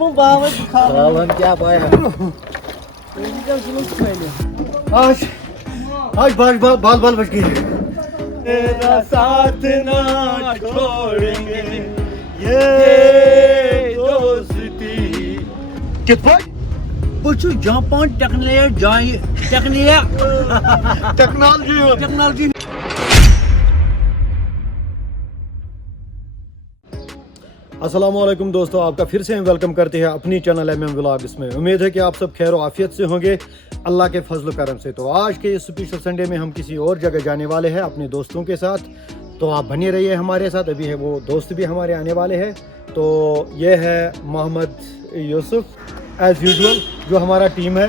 Sağlam क्या पाया आज आज बाल बाल बच गई तेरा साथ ना छोड़ेंगे ये दोस्ती कित पाट बह जापान टेक्नोलॉजी अस्सलामुअलैकुम दोस्तों, आपका फिर से हम वेलकम करते हैं अपनी चैनल MM व्लॉग्स में। उम्मीद है कि आप सब खैर आफियत से होंगे अल्लाह के फजल करम से। तो आज के इस स्पेशल संडे में हम किसी और जगह जाने वाले हैं अपने दोस्तों के साथ, तो आप बने रहिए हमारे साथ। अभी है वो दोस्त भी हमारे आने वाले हैं। तो ये है मोहम्मद यूसुफ एज़ यूजुअल जो हमारा टीम है।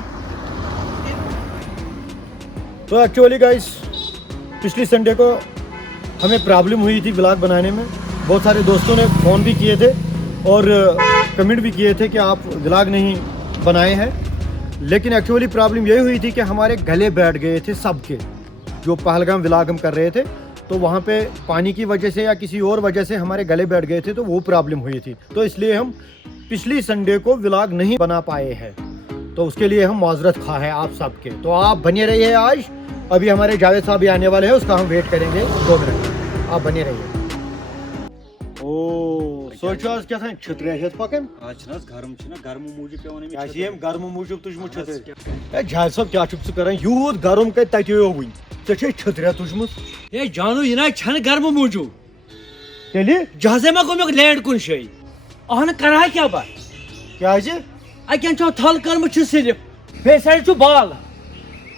तो एक्चुअली गाइस पिछली संडे को हमें प्रॉब्लम हुई थी व्लॉग बनाने में। बहुत सारे दोस्तों ने फ़ोन भी किए थे और कमेंट भी किए थे कि आप व्लॉग नहीं बनाए हैं, लेकिन एक्चुअली प्रॉब्लम यही हुई थी कि हमारे गले बैठ गए थे सबके। जो पहलगाम व्लॉग हम कर रहे थे तो वहाँ पे पानी की वजह से या किसी और वजह से हमारे गले बैठ गए थे, तो वो प्रॉब्लम हुई थी। तो इसलिए हम पिछली संडे को व्लॉग नहीं बना पाए हैं, तो उसके लिए हम माजरत खा है आप सबके। तो आप बने रहिए। आज अभी हमारे जावेद साहब भी आने वाले हैं, उसका हम वेट करेंगे 2 मिनट। आप बने रहिए। सोचो आज क्या था छतरे पकन आज गर्म गर्म मूजूब गर्म मूजूब तुझम छतरे जाय सब क्या कर यूत गर्म कत तत्यो वन ऐ छतरे तुझम ये जानू यह ना गर्म मूजूब तेली जहाजे मा गो लैंड कुन शे अहन करा क्या बा क्या अकन थल कर्म सिर्फ बे साइड बाल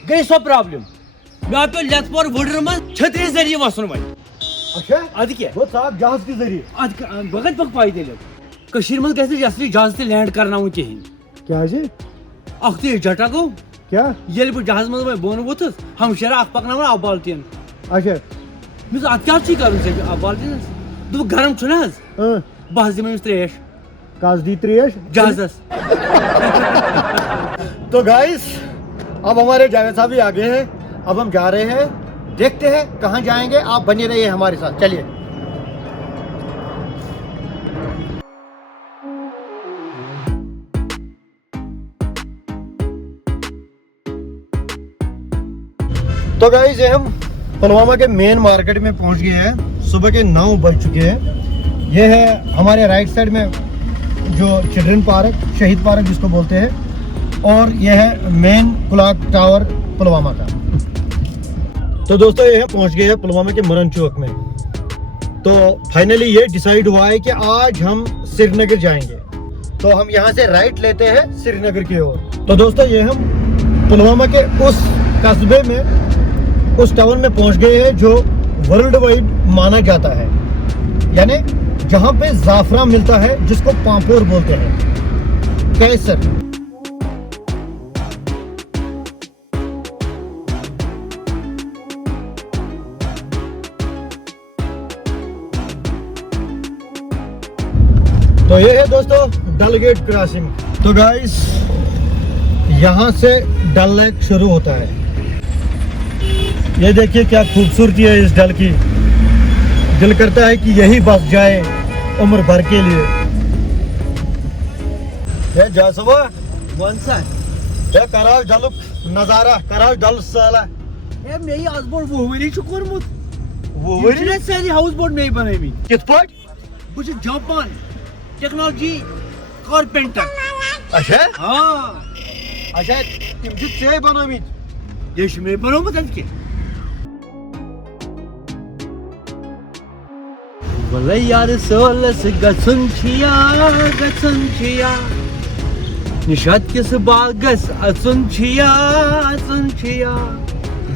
गई सो प्रॉब्लम मे पे लेथपोर वुडर मज छतरी जरिए वसन वन अच्छा अद क्या वो साहब जहाज के जरिए अद बगत पक पाई तेल कशीर मज गस असली जहाज ते लैंड करनाउन कहीं क्या अख ते जटा गो क्या ये जहाज मज बोन वोथस हम शरा अख पकनावन अब बाल्टीन अच्छा मिस अत क्या कर अब बाल्टीन दो गर्म छुना बस दिम त्रेश कस दी त्रेश जहाजस तो गाइस अब हमारे जावेद साहब भी आ गए हैं। अब हम जा रहे हैं, देखते हैं कहाँ जाएंगे। आप बने रहिए हमारे साथ, चलिए। तो गाइस ये हम पुलवामा के मेन मार्केट में पहुंच गए हैं। सुबह के 9 बज चुके हैं। ये है हमारे राइट साइड में जो चिल्ड्रन पार्क, शहीद पार्क जिसको बोलते हैं, और यह है मेन क्लॉक टावर पुलवामा का। तो दोस्तों ये पहुंच गए हैं पुलवामा के मरन चौक में। तो फाइनली ये डिसाइड हुआ है कि आज हम श्रीनगर जाएंगे। तो हम यहाँ से राइट लेते हैं श्रीनगर की ओर। तो दोस्तों ये हम पुलवामा के उस कस्बे में, उस टाउन में पहुंच गए हैं जो वर्ल्ड वाइड माना जाता है, यानी जहाँ पे जाफरान मिलता है, जिसको पांपोर बोलते हैं, कैसर। तो ये है दोस्तों डल गेट क्रॉसिंग। तो गाइस यहाँ से डल लेक शुरू होता है। ये देखिए क्या खूबसूरती है इस डल की। दिल करता है कि यही बस जाए उम्र भर के लिए। ये जासवा वन सा ये कराव डलुक नजारा, कराव डल साला ए मे आज बोट वोवरी छु कोरमुत वोवरी सारी हाउस बोट मे बनाई कित पाट बुझ जापान टेक्नोलॉजी कारपेंटर। अच्छा हाँ अच्छा तिम से बनामी ये मे बनोमुत के वल्ले यार सोलस गछुन छिया निशात किस बागस अचुन छिया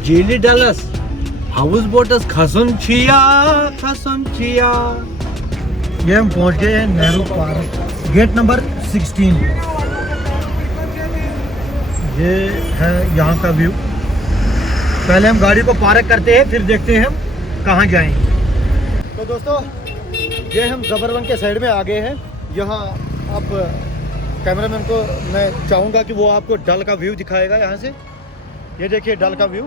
जेली डलस हाउस बोटस खसुन छिया ये हम पहुंच गए हैं नेहरू पार्क, गेट नंबर 16। ये है यहाँ का व्यू। पहले हम गाड़ी को पार्क करते हैं, फिर देखते हैं हम कहाँ जाएंगे। तो दोस्तों ये हम जबरवन के साइड में आ गए हैं। यहाँ आप कैमरामैन को मैं चाहूँगा कि वो आपको डल का व्यू दिखाएगा यहाँ से। ये देखिए डल का व्यू,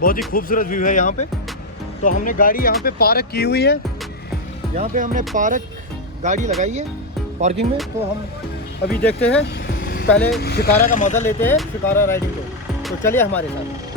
बहुत ही खूबसूरत व्यू है यहाँ पे। तो हमने गाड़ी यहाँ पे पार्क की हुई है। यहाँ पे हमने पार्क गाड़ी लगाई है पार्किंग में। तो हम अभी देखते हैं, पहले शिकारा का मजा लेते हैं, शिकारा राइडिंग को। तो चलिए हमारे साथ।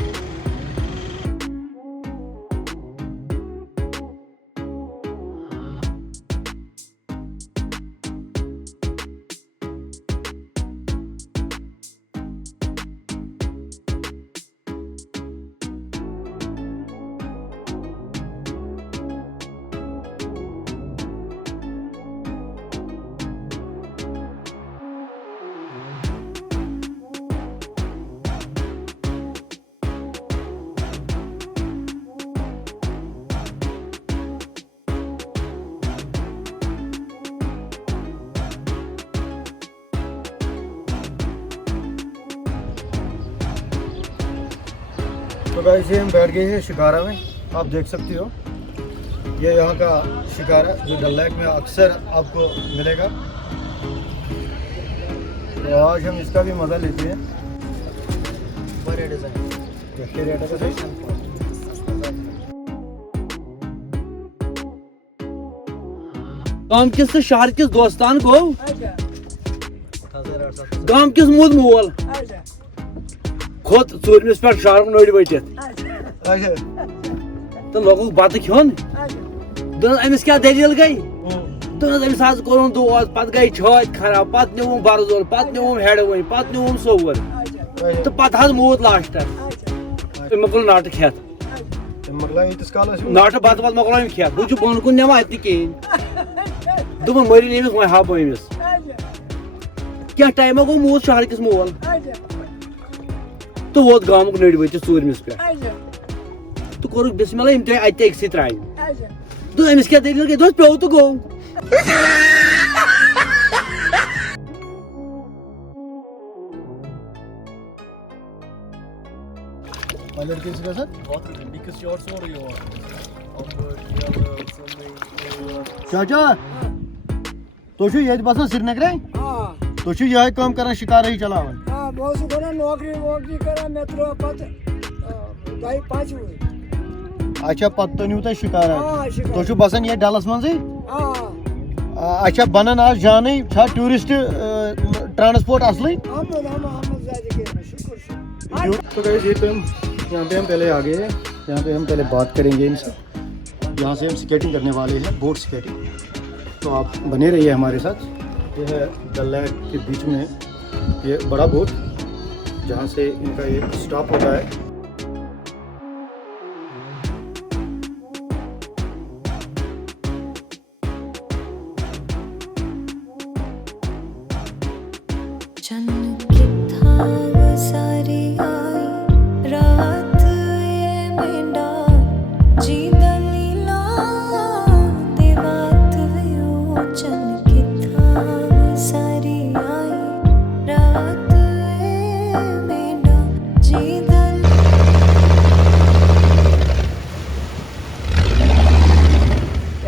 तो गाइस ये हम बैठ गए हैं शिकारा में, आप देख सकते हो। ये यहाँ का शिकारा जो डल लेक में अक्सर आपको मिलेगा। तो आज हम इसका भी मज़ा लेते हैं। गाम किस तो शहर किस दोस्तान गो गाम किस मुद मोल खोत चूरमिस पे शार्क नोड़ वटित तो लोगों बत खोन दोन अमिस क्या दलील गई दोन अमिस आज कोन दोस्त पत गई छत खराब पत निवम बरजोल पत निवम हेडवई पत निवम सोवर तो पत हज मोत लास्टर मकल नाट खेत नाट बत वत मकल खेत बह बोन कुन नवा अत कहें दोपन मरी नमिस वो हाप अमिस क्या टाइम गो मोत शहर किस मोल तो वोत गामुक नड़ वत चूरमिस पे तो कोर बिस्मिल्लाह इम थे अत अक्स त्राय तो अमिस क्या दलील गई दोस्त पे तो गो चाचा तो ये बसान श्रीनगर तो यह काम कर शिकार ही चलावन नौकरी वोकरी कर मे त्रो पत 5 अच्छा पत तो नीव तुम शिकार तो बसान ये डलस मज अच्छा बनन आज जान टूरिस्ट ट्रांसपोर्ट असल तो गाइस ये पे हम यहाँ पे हम पहले आ गए हैं। यहाँ पे हम पहले बात करेंगे इनसे। यहाँ से हम स्केटिंग करने वाले हैं, बोट स्केटिंग। तो आप बने रहिए हमारे साथ। ये है डल लेक के बीच में ये बड़ा बोट जहाँ से इनका ये स्टॉप होता है।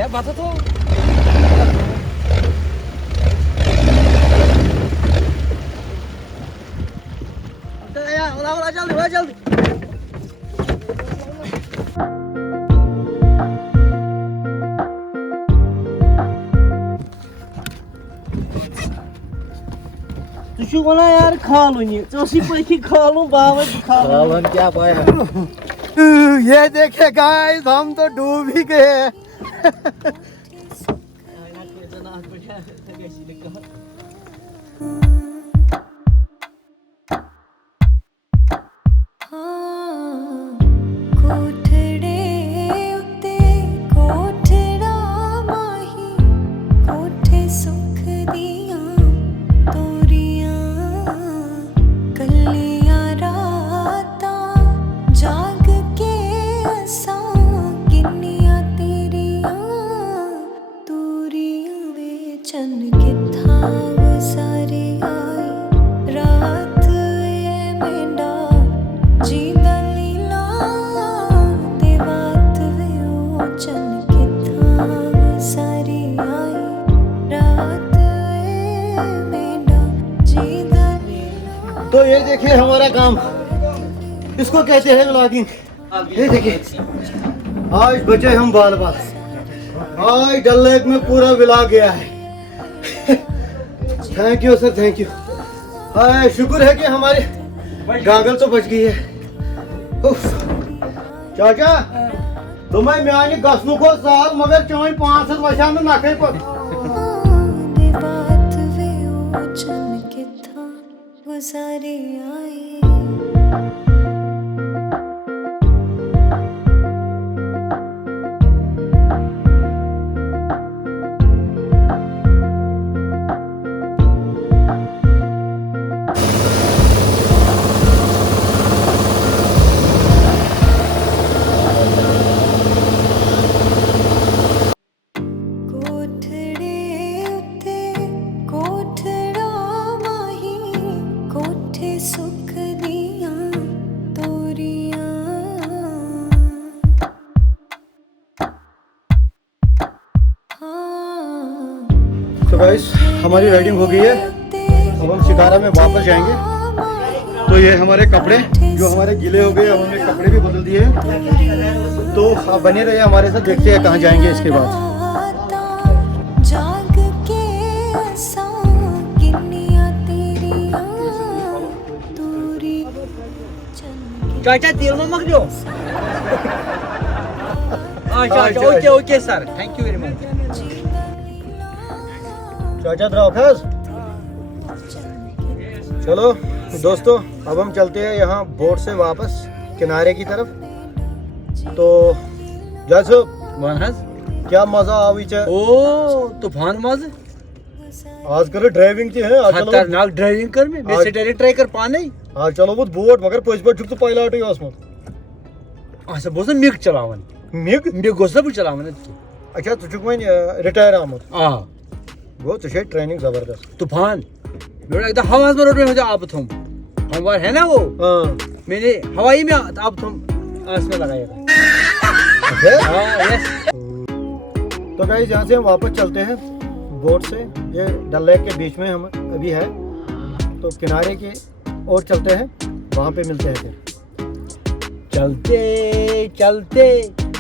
बता तो जल्दी जल्दी तू वना यार खालून पे खालू बाबा खालन क्या पाया ये देखे गाइस हम तो डूब ही गए। तो ये देखिए हमारा काम, इसको कहते हैं व्लॉगिंग। ये देखिए आज बचे हम बाल बाल, आज डल लेक में पूरा व्लॉग गया है। Thank you sir, thank you. हाँ, शुक्र है कि हमारी गागल तो बच गई है। उफ। चाचा तुम्हें मैं गसनु को साल मगर चाय 500 वशा में नखे पर बात वे ओछन के था गुजारे आई। तो गाइस हमारी राइडिंग हो गई है, अब हम शिकारा में वापस जाएंगे। तो ये हमारे कपड़े जो हमारे गीले हो गए, अब हमने कपड़े भी बदल दिए हैं। तो आप बने रहिए हमारे साथ, देखते हैं कहाँ जाएंगे इसके बाद। चाचा तेल में मत दो। अच्छा, okay okay sir, thank you very much. चाचा द्रावखास, चलो दोस्तों अब हम चलते हैं यहाँ बोट से वापस किनारे की तरफ। तो जैसे क्या मजा आवी चे ओ तूफान मज आज कर ड्राइविंग की है, आज चलो खतरनाक ड्राइविंग कर में मैं डायरेक्ट ट्राई कर पाने। आज चलो वो बोट मगर पज पज तो पायलट है उसमें। अच्छा बोस मिग चलावन मिग गोस बु चलावन। अच्छा तु छुक वनी रिटायर आमुत आ वो तो ट्रेनिंग जबरदस्त। तूफान मेरा एकदम हवा में रोड में हो जा आप तुम हमार है ना वो। हाँ मैंने हवाई में आप तुम आस में लगाएगा। हाँ यस। तो गाइस यहाँ से हम वापस चलते हैं बोट से। ये डल लेक के बीच में हम अभी है, तो किनारे के और चलते हैं, वहाँ पे मिलते हैं फिर। चलते चलते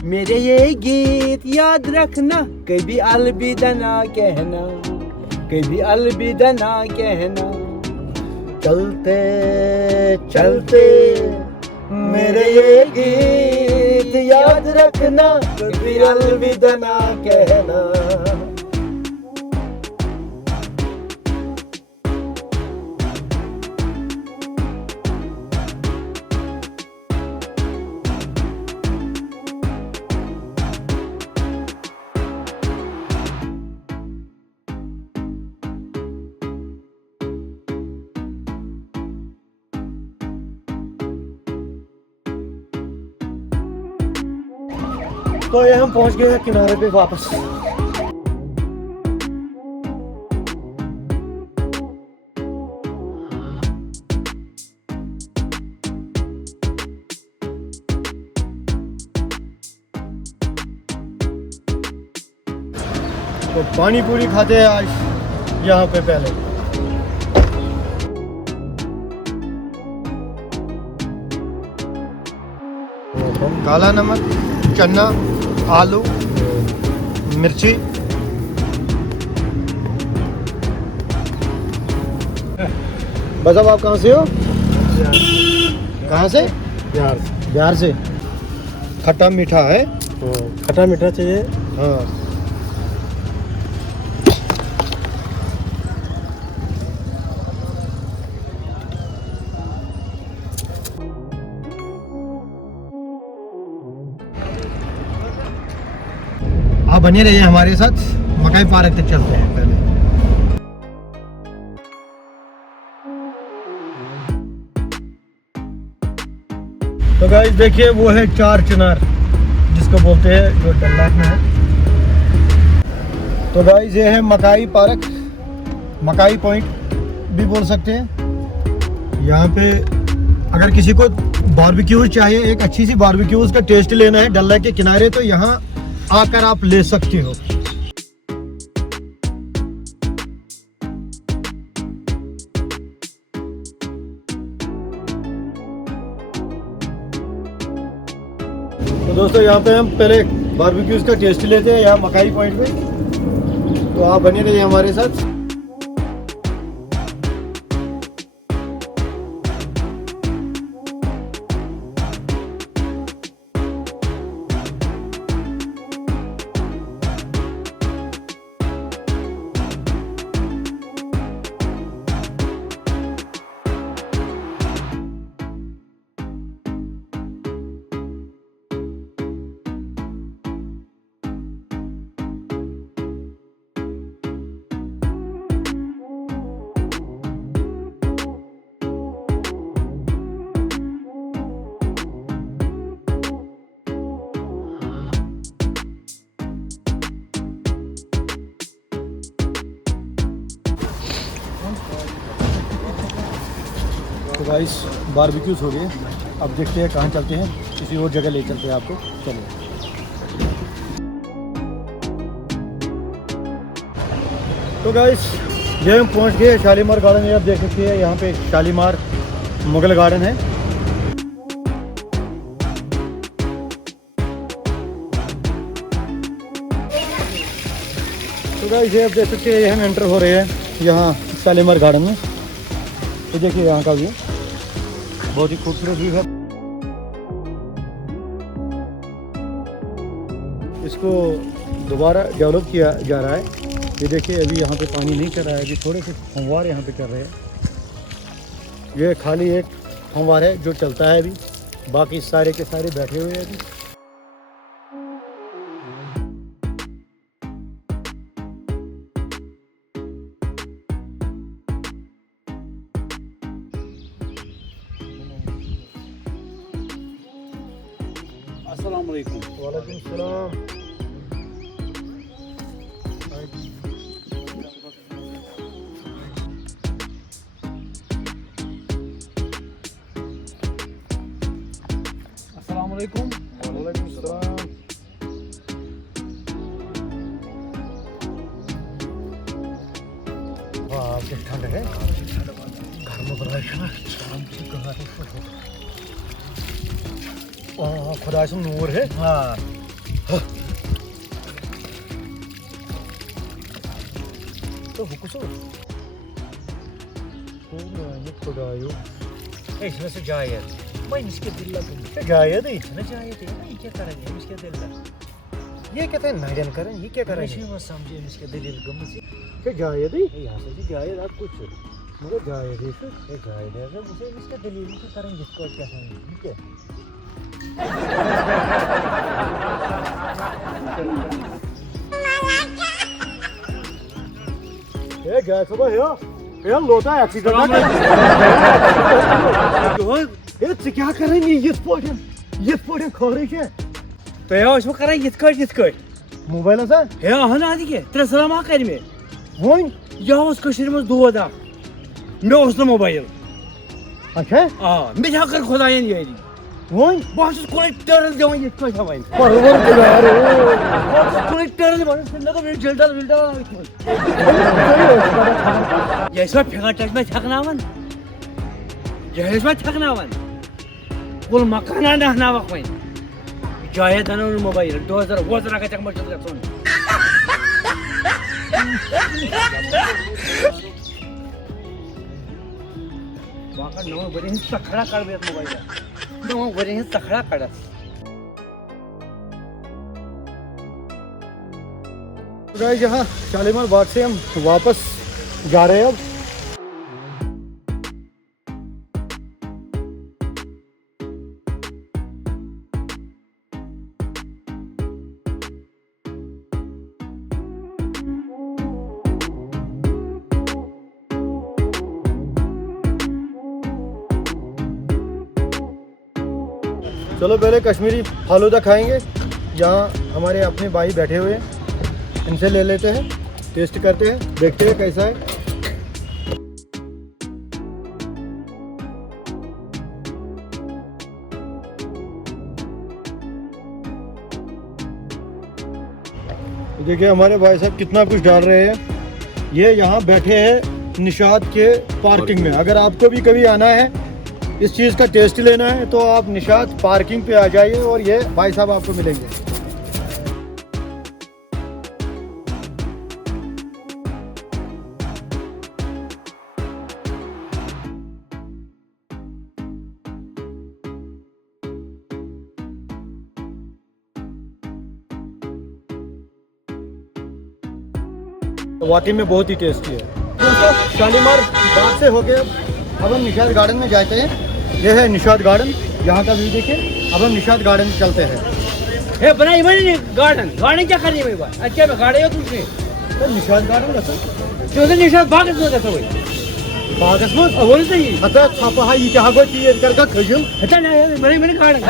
मेरे ये गीत याद रखना, कभी अलविदा ना कहना, कभी अलविदा ना कहना। चलते चलते मेरे ये गीत याद रखना, कभी अलविदा ना कहना। तो ये हम पहुंच गए हैं किनारे पे वापस। तो पानी पूरी खाते हैं आज यहाँ पे पहले। काला नमक, चना, आलू, मिर्ची। बस अब आप कहाँ से हो? कहाँ से? बिहार। बिहार से। खट्टा मीठा है? खट्टा मीठा चाहिए। हाँ। आप बने रहिए हमारे साथ, मकाई पार्क तक चलते हैं पहले। तो गाइस देखिए वो है चार चिनार जिसको बोलते हैं, जो डल लेक में है। तो गाइस ये है मकाई पार्क, मकाई पॉइंट भी बोल सकते हैं। यहाँ पे अगर किसी को बारबेक्यूज चाहिए, एक अच्छी सी बारबेक्यूज का टेस्ट लेना है डल लेक के किनारे, तो यहाँ आकर आप ले सकते हो। तो दोस्तों यहाँ पे हम पहले बारबेक्यूज का टेस्ट लेते हैं यहाँ मकाई पॉइंट पे। तो आप बने रहिए हमारे साथ। तो गाइस बारबेक्यूज हो गए, अब देखते हैं कहाँ चलते हैं, किसी और जगह ले चलते हैं आपको। चलिए। तो गाइस ये हम पहुँच गए शालीमार गार्डन। ये आप देख सकते हैं, यहाँ पे शालीमार मुगल गार्डन है। तो गाइस ये आप देख सकते हैं, ये हम एंटर हो रहे हैं यहाँ शालीमार गार्डन में। तो देखिए यहाँ का व्यू बहुत ही खूबसूरत व्यू है। इसको दोबारा डेवलप किया जा रहा है। ये देखिए अभी यहाँ पे पानी नहीं चल रहा है, अभी थोड़े से फंवार यहाँ पे चल रहे हैं। ये खाली एक फंवार है जो चलता है अभी, बाकी सारे के सारे बैठे हुए हैं अभी। अस्सलाम वालेकुम। वालेकुम सलाम। अस्सलाम वालेकुम। वालेकुम सलाम। वाह क्या ठंड है, घर में बड़ा है। खुदा से नूर है। हाँ तो हुकुसो ये खुदायो इसमें से जाए मैं इसके दिल लग क्या जायद है। ना जाए थे ना, ये क्या करेंगे इसके दिल लग ये कहते हैं नायन करें, ये क्या करेंगे करेंगे? मत समझे इसके दिल गम से क्या जायद है? यहाँ से भी जाए आप कुछ मगर जायद है सर। ये जाए दे अगर मुझे इसका दिल ही करेंगे इसको क्या समझे ठीक है। ये गया सुबह ये लोटा एक्सीडेंट ये क्या करेंगे ये पोर्टन खोरे के तो या उसमें करा यित कट मोबाइल से या हन आदि के तेरे सलाम कर में वोन या उस कश्मीर में दोदा मैं उस मोबाइल अच्छा मैं क्या कर खुदा ये वोन बस कोई टर्न दे ये कोई हवाई परवर के यार बस कोई टर्न बस ना तो जल्दा ये सब फेंका टच में थकनावन ये इसमें थकनावन कुल मकाना ना वक्फाइन जाए दनो मोबाइल 2000 वजरा का चकमक चल सुन वाका नव बरे सखड़ा कर दे मोबाइल नव बरे सखड़ा कर गाइस यहाँ शालीमार बाग से हम वापस जा रहे हैं अब। चलो पहले कश्मीरी फालूदा खाएंगे। यहाँ हमारे अपने भाई बैठे हुए हैं, इनसे ले लेते हैं, टेस्ट करते हैं, देखते हैं कैसा है। देखिए हमारे भाई साहब कितना कुछ डाल रहे हैं। ये यहाँ बैठे हैं निशात के पार्किंग में। अगर आपको भी कभी आना है, इस चीज़ का टेस्ट लेना है, तो आप निशात पार्किंग पे आ जाइए और ये भाई साहब आपको मिलेंगे। तो वाकई में बहुत ही टेस्टी है। दोस्तों शालीमार बाग से होके अब हम निशात गार्डन में जाते हैं। यह है निशात गार्डन, यहाँ का व्यू देखिए। अब हम निशात गार्डन चलते हैं। हे बनाई बनी गार्डन क्या करनी है भाई अच्छा में गाड़ी हो तुमसे तो निशात गार्डन कसं तो निशात बाग में कसं होईल बागस मग बोलते ही आता छापा हा इथे हा गोटी येत कर का खजूम अच्छा नाही बनी गार्डन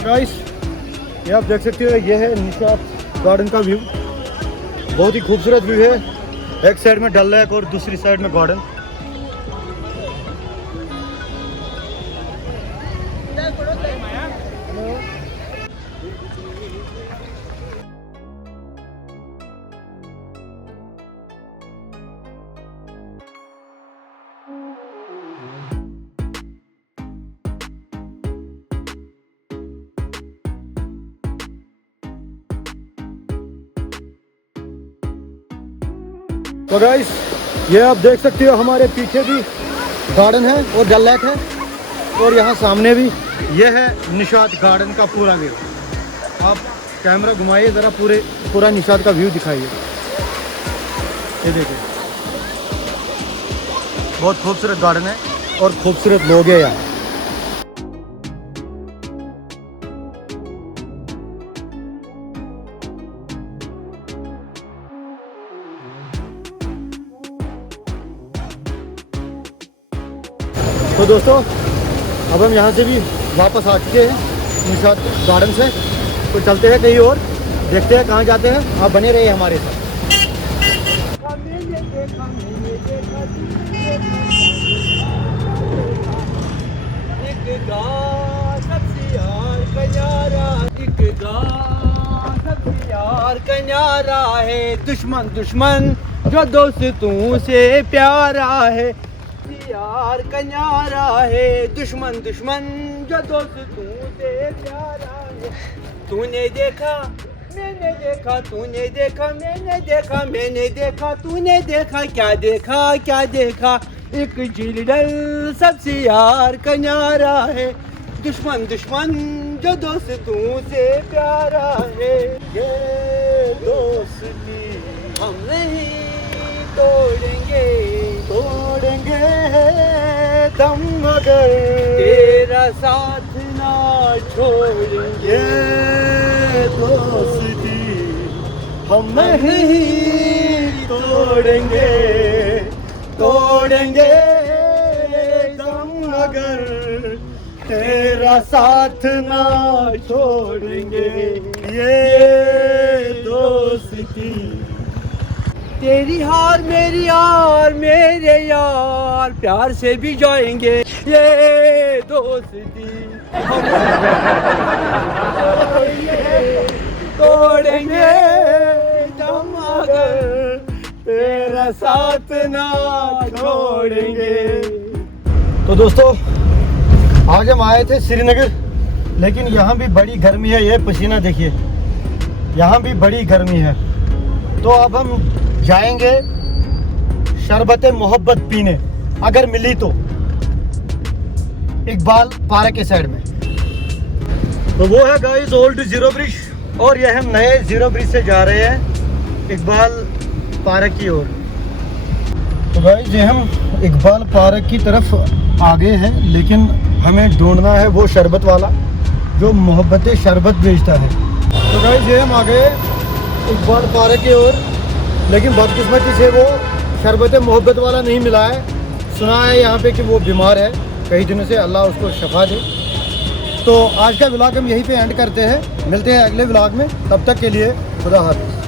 तो गाइस ये आप देख सकते हो, ये है निशात गार्डन का व्यू। बहुत ही खूबसूरत व्यू है। एक साइड में डल लेक और दूसरी साइड में गार्डन। तो गाइस ये आप देख सकते हो, हमारे पीछे भी गार्डन है और डल लेक है, और यहाँ सामने भी ये है निशात गार्डन का पूरा व्यू। आप कैमरा घुमाइए ज़रा, पूरा निशात का व्यू दिखाइए। ये देखिए, बहुत खूबसूरत गार्डन है और खूबसूरत लोग हैं यहाँ। तो दोस्तों अब हम यहाँ से भी वापस आ चुके हैं निशात गार्डन से। तो चलते हैं कहीं और, देखते हैं कहाँ जाते हैं। आप बने रहिए हमारे साथ। कन्यारा है दुश्मन दुश्मन जो दोस्तों से प्यारा है। यार कन्यारा है दुश्मन दुश्मन जो दोस्तों से प्यारा है। तूने देखा मैंने देखा, तूने देखा मैंने देखा, मैंने देखा तूने देखा, क्या देखा क्या देखा, एक जिलडल सबसे यार कन्यारा है। दुश्मन दुश्मन जो दोस्तों से प्यारा है। ये दोस्ती हम नहीं तोड़ेंगे, तोड़ेंगे दम मगर तेरा साथ ना छोड़ेंगे। दोस्ती हम नहीं तोड़ेंगे, तोड़ेंगे दम मगर तेरा साथ ना छोड़ेंगे। ये दोस्ती तेरी हार मेरी यार, मेरे यार प्यार से भी जाएंगे। ये दोस्ती हम तोड़ेंगे दम मगर तेरा साथ ना छोड़ेंगे। तो दोस्तों आज हम आए थे श्रीनगर, लेकिन यहाँ भी बड़ी गर्मी है। ये पसीना देखिए, यहाँ भी बड़ी गर्मी है। तो अब हम जाएंगे शरबत मोहब्बत पीने, अगर मिली तो, इकबाल पार्क के साइड में। तो वो है गाइस ओल्ड जीरो ब्रिज, और ये हम नए जीरो ब्रिज से जा रहे हैं इकबाल पार्क की ओर। तो गाइस ये हम इकबाल पार्क की तरफ आगे हैं, लेकिन हमें ढूंढना है वो शरबत वाला जो मोहब्बत शरबत बेचता है। तो गाइस ये हम आ गए इकबाल पार्क की ओर, लेकिन बदकिस्मती से वो शरबत मोहब्बत वाला नहीं मिला है। सुना है यहाँ पे कि वो बीमार है कई दिनों से, अल्लाह उसको शफा दे। तो आज का व्लॉग हम यहीं पे एंड करते हैं, मिलते हैं अगले व्लॉग में। तब तक के लिए खुदा हाफिज़।